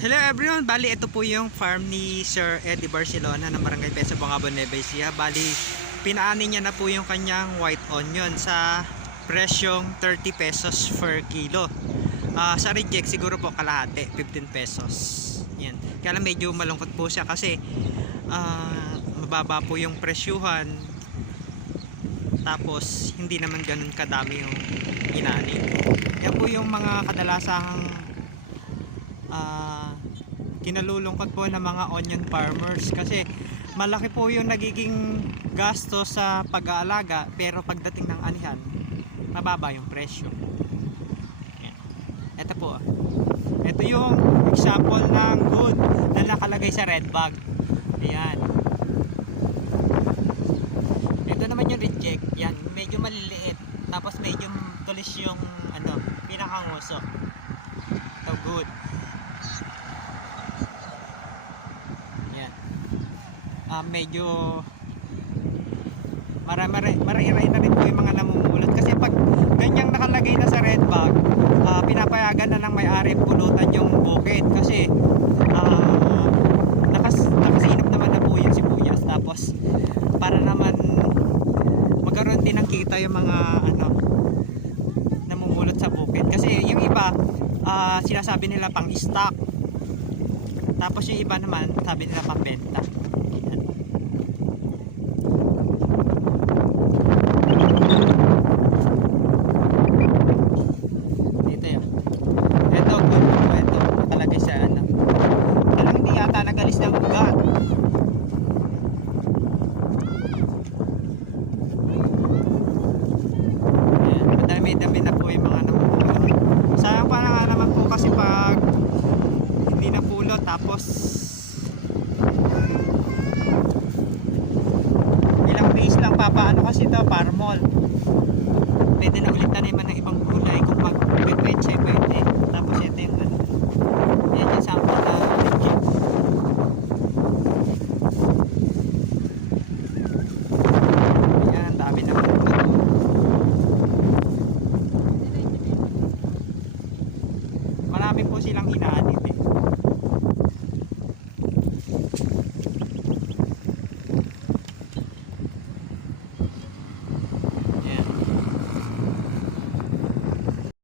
Hello everyone, bali ito po yung farm ni Sir Eddie Barcelona ng Barangay Pesa Bongabon, Nueva Ecija. Bali pinaani niya na po yung kanyang white onion sa presyong 30 pesos per kilo. Sa reject siguro po kalahati, 15 pesos. Yan. Kaya lang medyo malungkot po siya kasi mababa po yung presyuhan. Tapos hindi naman ganun kadami yung inani. Yan po yung mga kadalasang kinalulungkot po ng mga onion farmers kasi malaki po yung nagiging gasto sa pag-aalaga pero pagdating ng anihan mababa yung presyo. Yan. Ito po, ito yung example ng good na nakalagay sa red bag. Ayan. Ito naman yung reject. Yan, medyo maliliit tapos medyo tulis yung pinakanguso. Ito good. Medyo maray-ray na rin po yung mga namumulot kasi pag ganyang nakalagay na sa red bag, pinapayagan na ng may-ari pulutan yung bukid kasi nakasinop naman na po yung sibuyas. Tapos para naman magkaroon din ng kita yung mga namumulot sa bukid kasi yung iba sinasabi nila pang stock, tapos yung iba naman sabi nila pang benta. Dami na po yung mga namumulot. Sayang pa nga naman po kasi pag hindi napulot tapos ilang days lang papaano kasi ito parmol, pwede na ulit taniman ng